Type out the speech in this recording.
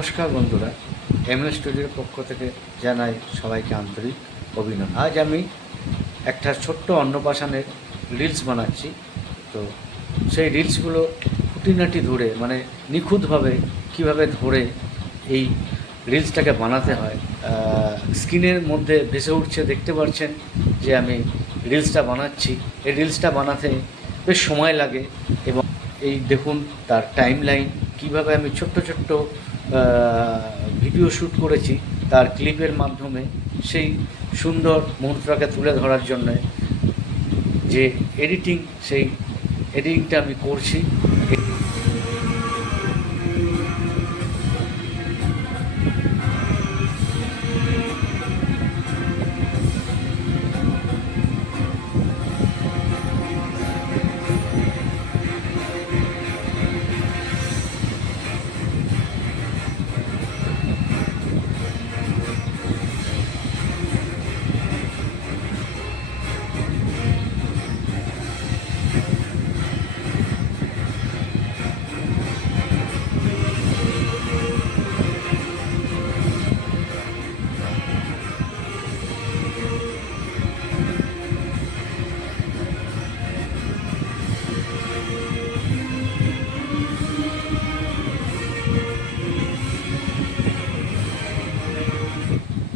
নমস্কার বন্ধুরা, এমএল স্টুডিওর পক্ষ থেকে জানাই সবাইকে আন্তরিক অভিনন্দন। আজ আমি একটা ছোট্ট অন্নপ্রাশনের রিলস বানাচ্ছি। তো সেই রিলসগুলো খুঁটিনাটি ধরে মানে নিখুঁতভাবে কীভাবে ধরে এই রিলসটাকে বানাতে হয় স্ক্রিনের মধ্যে ভেসে উঠছে, দেখতে পাচ্ছেন যে আমি রিলসটা বানাচ্ছি। এই রিলসটা বানাতে বেশ সময় লাগে এবং এই দেখুন তার টাইম লাইন কীভাবে আমি ছোট্ট ছোট্ট ভিডিও শ্যুট করেছি তার ক্লিপের মাধ্যমে সেই সুন্দর মুহূর্তটাকে তুলে ধরার জন্যে যে এডিটিং, সেই এডিটিংটা আমি করছি।